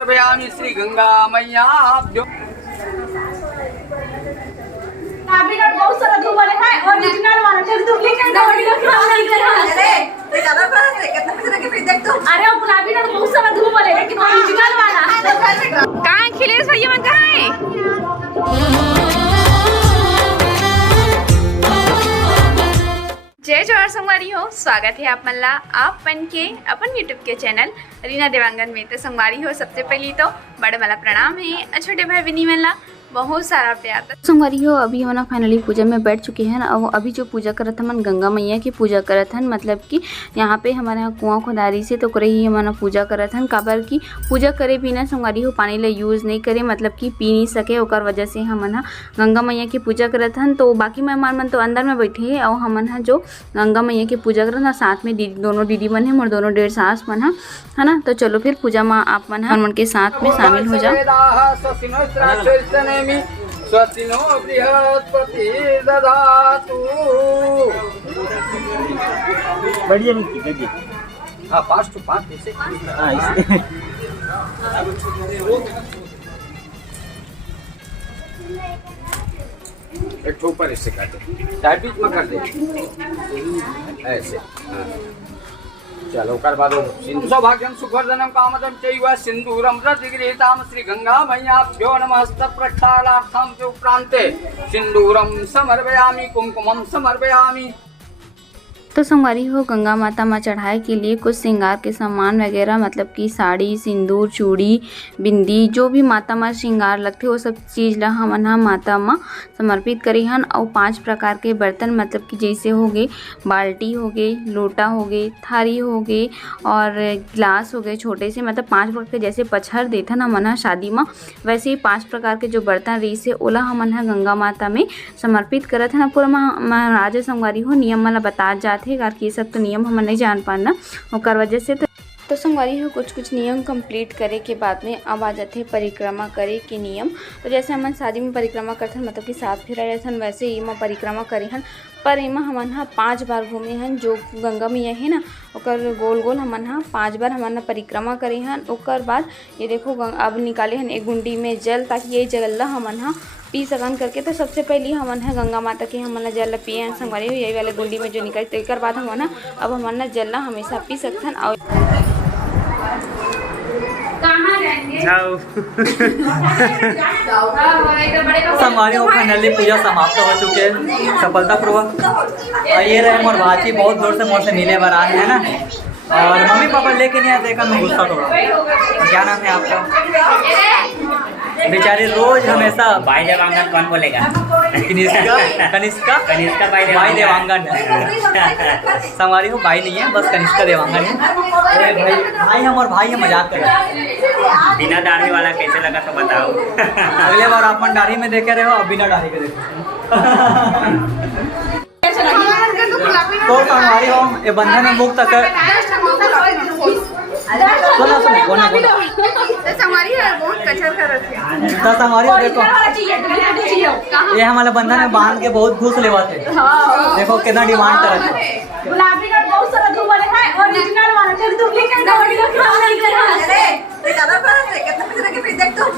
श्री गंगा मैया बहुत सारा धूमर है ओरिजिनल वाला फिर डुप्लीकेट अरे वो गुलाबी ना बहुत सारा धूमर है लेकिन ओरिजिनल वाला कहाँ है खिलेश भैया मन कहाँ है। जय जोहार संगवारी हो, स्वागत है आप मल्ला आप बन के अपन यूट्यूब के चैनल रीना देवांगन में। तो संगवारी हो, सबसे पहली तो बड़े मला प्रणाम है, छोटे भाई बहनी मल्ला बहुत सारा प्यार। संगवारी हो, अभी हम फाइनली पूजा में बैठ चुके हैं और अभी जो पूजा करत हम गंगा मैया की पूजा करत हन, मतलब कि यहाँ पे हमारे यहाँ कुआं खुदारी से तो करे ही हमारा पूजा करत हन। काबर की पूजा करे बिना संगवारी हो पानी ला यूज़ नहीं करे, मतलब कि पी नहीं सके, ओकर वजह से हमन गंगा मैया की पूजा करत हन। तो बाकी मेहमान मन तो अंदर में बैठे हैं और हमन जो गंगा मैया की पूजा करत हन, साथ में दोनों दीदी मन है और दोनों डेढ़ सास मन है ना। तो चलो फिर पूजा में आप मन के साथ में शामिल हो जाओ। स्वस्तिनो बृहस्पति ददातु। बढ़िया मिलती है। हाँ 5 to 5 ऐसे। हाँ इसे एक ऊपर इससे काटे, डायबिटीज में कर दे ऐसे। हाँ। चलो कर बाद सिंधु सौभाग्यम सुखवर्धनम कामदम चैव सिंदूरम रतिगृहीताम श्री गंगा मय्याभ्यो नमस्त प्रक्षालार्थम च उपरांते सिंदूरम समर्पयामि कुमकुमम समर्पयामि। तो संगवारी हो, गंगा माता में चढ़ाए के लिए कुछ श्रृंगार के सामान वगैरह, मतलब कि साड़ी, सिंदूर, चूड़ी, बिंदी, जो भी माता में श्रृंगार लगते वो सब चीज़ ला हम माता में समर्पित करी हन। और 5 प्रकार के बर्तन, मतलब कि जैसे हो गए बाल्टी हो गए, लोटा हो गए, थारी हो गए और गिलास हो गए छोटे से, मतलब 5 प्रकार के जैसे पछर देते ना मन शादी में, वैसे ही 5 प्रकार के जो बर्तन रही से ओला हमन गंगा माता में समर्पित करत है ना। पूरा महाराज संगवारी हो नियम मला बता जाते कार ये सब तो नियम हम नहीं जान पाना ओकर वजह से। तो संगवारी हो कुछ नियम कंप्लीट करे के बाद में अब आ जाते परिक्रमा करे के नियम। तो जैसे हम शादी में परिक्रमा करते हैं, मतलब कि 7 फेरा रहते हैं, वैसे ही में परिक्रमा करे हन। पर एमा हमन 5 बार घूमे हन, जो गंगा मैया है ना ओकर गोल गोल हमन 5 बार हमन परिक्रमा करे हन। ओकर बाद ये देखो अब निकाले हन एक गुंडी में जल, ताकि ये जल हमन पी सकन करके। तो सबसे पहले हमन गंगा माता के हमन जल पिए संगवारी हो, यही वाले गुंडी में जो निकाले। तो एक बाद हमन अब हमन जल हमेशा पी सकथन। और हमारे फाइनली पूजा समाप्त हो चुके हैं सफलतापूर्वक। और ये रहे मोर भाची, बहुत दूर से मोर से मिले बार आए हैं ना, और मम्मी पापा लेके नहीं आते, मैं गुस्सा थोड़ा। क्या नाम है आपका? बेचारे रोज हमेशा भाई देवांगन कौन बोलेगा? कनिष्का भाई देवांगन संगवारी हो, भाई नहीं है, बस कनिष्का देवांगन है। भाई हम और भाई मजाक कर रहे। बिना दाढ़ी वाला कैसे लगा तो बताओ। अगले बार आप दाढ़ी में देखे रहे हो, अब बिना दाढ़ी के देखो। तो संगवारी हो, ये बंधन में मुक्त कर देखो, ये हमारे बंधन में बांध के बहुत घूस लेवाते। देखो कितना डिमांड करते। गुलाबी का बहुत सारा धूमर है ओरिजिनल वाला फिर डुप्लीकेट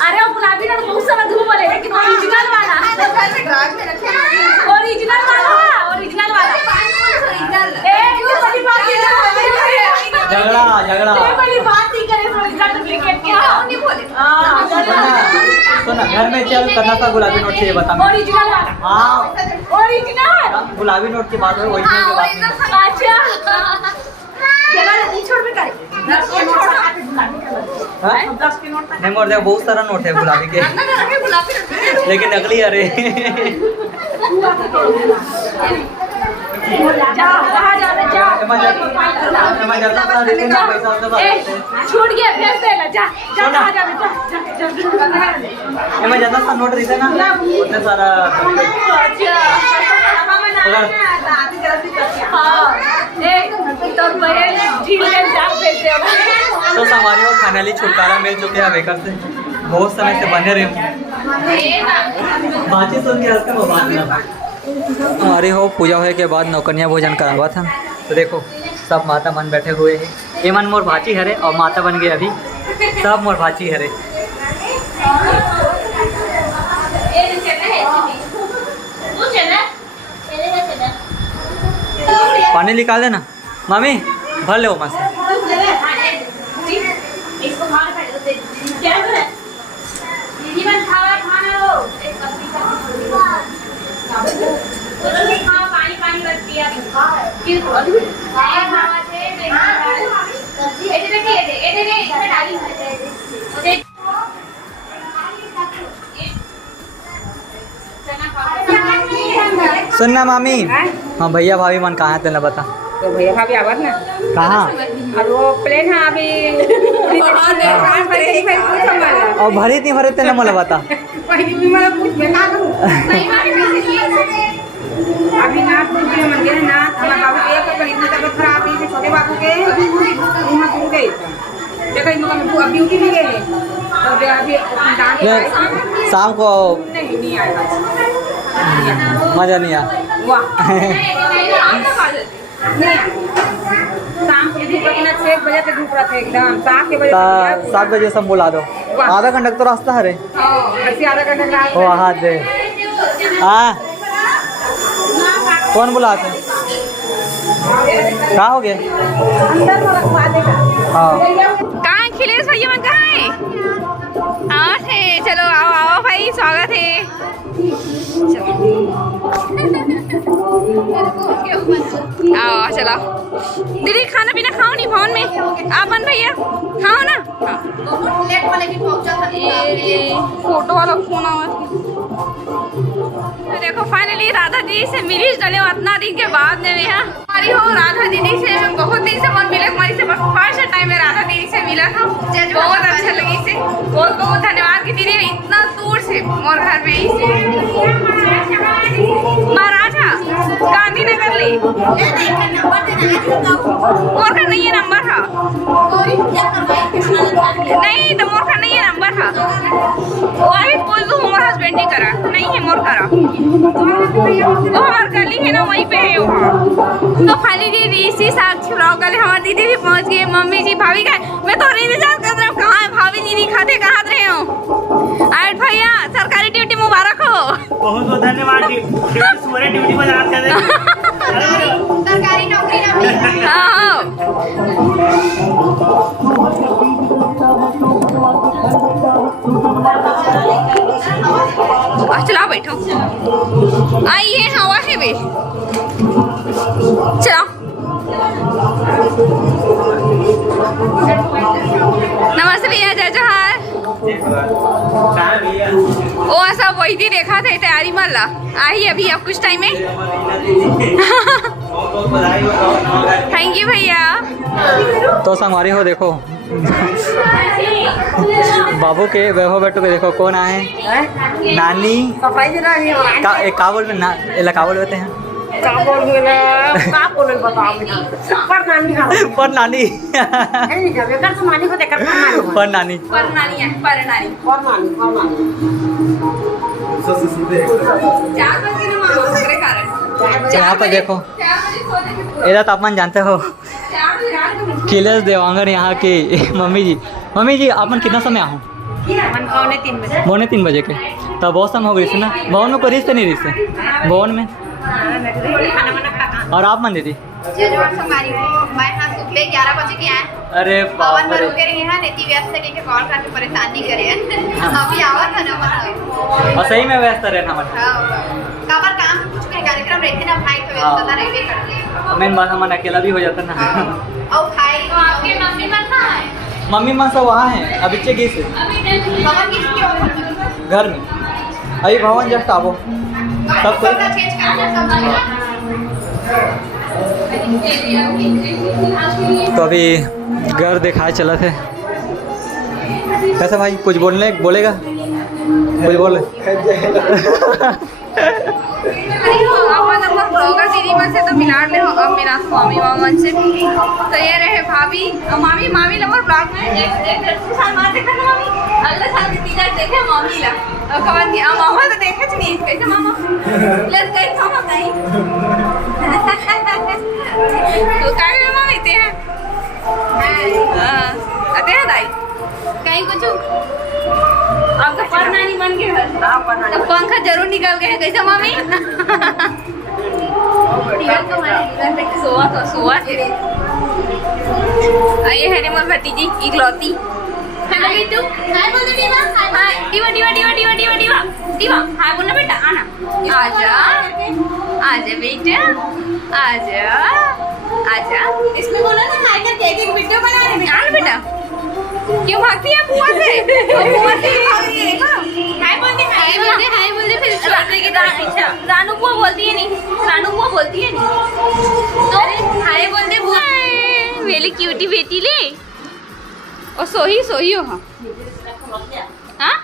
अरे वो गुलाबी का बहुत सारा धूमर है लेकिन ओरिजिनल वाला झगड़ा बात ही करे डुप्लीकेट के नहीं बोले। तो ना घर में चल करना था, गुलाबी नोट चाहिए बता। ओरिजिनल वाला, हाँ ओरिजिनल गुलाबी नोट की बात है, ओरिजिनल की बात नहीं। अच्छा नहीं छोड़ में करे 10 के नोट नहीं मोर देखो बहुत सारा नोट है गुलाबी के, लेकिन नकली। अरे छूट गया भेज देला जा कहाँ जावे मैं ज्यादा सा नोट देते ना उतने सारा। तो हमारी वो फाइनली छुटकारा मिल चुके हैं बेकर से, बहुत समय से बने रहे। बातें सुन के हंसते वो बात ना। अरे हो पूजा होने के बाद नौकन्या भोजन करावा था। तो देखो सब माता मन बैठे हुए हैं, ये मन मोर भाची हरे और माता बन गए अभी। सब मोर भाची हरे। पानी निकाल देना मामी, भर ले वो मस्त। सुनना मामी, हाँ भैया भाभी मन कहाँ है तेना बता। तो भैया भाभी आवत ना कहाँ? अब वो प्लेन है अभी और भरी नहीं भरे तेना मला बता। अभी नाथ के मंदिर है, नाथ हमारे बाबू के एक पर इतनी तबीयत खराब हुई थी, छोटे बाबू के वहाँ टूट गए देखो इन लोगों अब ड्यूटी भी गए तो अभी दान शाम को नहीं आएगा मजा नहीं आया। वाह शाम को धूप रखना 6 बजे तक धूप रखे एकदम 7 बजे 7 बजे सब बुला दो। आधा घंटा तो रास्ता है रे। ऐसे आधा घंटा वो हाथ दे। हाँ कौन बुलाते हैं? कहाँ हो गए? हाँ कहाँ है खिलेश भैया मन, कहाँ है? हाँ थे, चलो आओ आओ भाई, स्वागत है। आओ चलो दीदी, खाना पीना खाओ नहीं भवन में, आपन भैया खाओ ना। फोटो वाला फोन आवा तो देखो फाइनली राधा दीदी से मिली चले इतना दिन के बाद में यहाँ हमारी हो। राधा दीदी से बहुत दिन से मन मिले हमारी से, फर्स्ट टाइम में राधा दीदी से मिला था, बहुत अच्छा लगी से। बहुत बहुत धन्यवाद कि दीदी इतना दूर से और घर में ही से महाराजा गांधीनगर ली मोर का नहीं है नंबर था, नहीं तो मोर का नहीं है नंबर था, वो अभी बोल दो हमारा हस्बैंड ही करा नहीं है मोर करा, वो हमार गली है ना वहीं पे है वहाँ। तो खाली दीदी इसी साक्षी ब्लॉग वाले हमारे दीदी भी पहुँच गए, मम्मी जी भाभी का मैं तो इंतजार कर रहा हूँ कहाँ है भाभी दीदी, खाते कहाँ रहे हो। आठ भैया सरकारी ड्यूटी मुबारक हो। बहुत बहुत धन्यवाद। ड्यूटी पर रात कर सरकारी नौकरी ना मिली। चलो बैठो, आइए हवा है बे, चलो नमस्ते भैया, जय जोहार। वो ऐसा वही थी देखा थे तैयारी माला आई अभी अब कुछ टाइम में। थैंक यू भैया। तो संगवारी हो देखो बाबू के वैभव बेटू के देखो कौन आए, नानी का बोल में ना एला का बोलते हैं पर नानी पर नानी यहाँ पर देखो एदा तापमान जानते हो। खिलेश देवांगन यहाँ की मम्मी जी अपन कितना समय आहूँ? 3 बजे के तब बहुत समय हो गई ना। भवन में कोई रिश्ते नहीं रिश्ते भवन में। और आप मन दीदी? सुबह 11 बजे के आए। अरे पवन में रुके रहे हैं, नीति व्यस्त है कि कॉल करके परेशान नहीं करे अभी आवा था ना मतलब। और सही में व्यस्त रहे हमारे काबर काम कुछ के कार्यक्रम रहते ना भाई तो व्यस्तता रहते करते। मेन बात हमारा अकेला भी हो जाता ना। और खाई तो आपके मम्मी मन कहाँ है? मम्मी मन सब वहाँ हैं अभी चेगी से पवन किसके घर में अभी भवन जस्ट आवो सब कोई। तो अभी घर दिखाए चला थे कैसे भाई कुछ बोलेगा कुछ बोले। ब्लॉगर दीदी मन से तो मिला ले हो अब मेरा स्वामी मामन से तो ये रहे भाभी और मामी लवर ब्लॉग में एक साल बाद देखा ना मामी, अगले साल की टीचर देखे मामी ला और कवन की मामा तो देखे च नहीं कैसे मामा लेट गए मामा नहीं तो काहे में मामी ते हैं हां अते है दाई कहीं कुछ आपका पर नानी बन गए है तो पंखा जरूर निकल गए कैसे मम्मी सोआ ये है मोर भतीजी इकलौती हेलो बेटू हाय बोल दे दीवा हाय दीवा दीवा दीवा दीवा दीवा दीवा दीवा हाय बोलना बेटा आना आजा आजा बेटा आजा आजा इसमें बोला ना हाय करके एक एक वीडियो बना रहे हैं आना बेटा क्यों भागती है बुआ से बुआ से हाय बोल दे फिर छोड़ने की अच्छा रानू बुआ बोलती है नहीं रानू बुआ बोलती है नहीं तो हाय बोल दे बुआ मेरी क्यूटी बेटी ले और सोही हो हाँ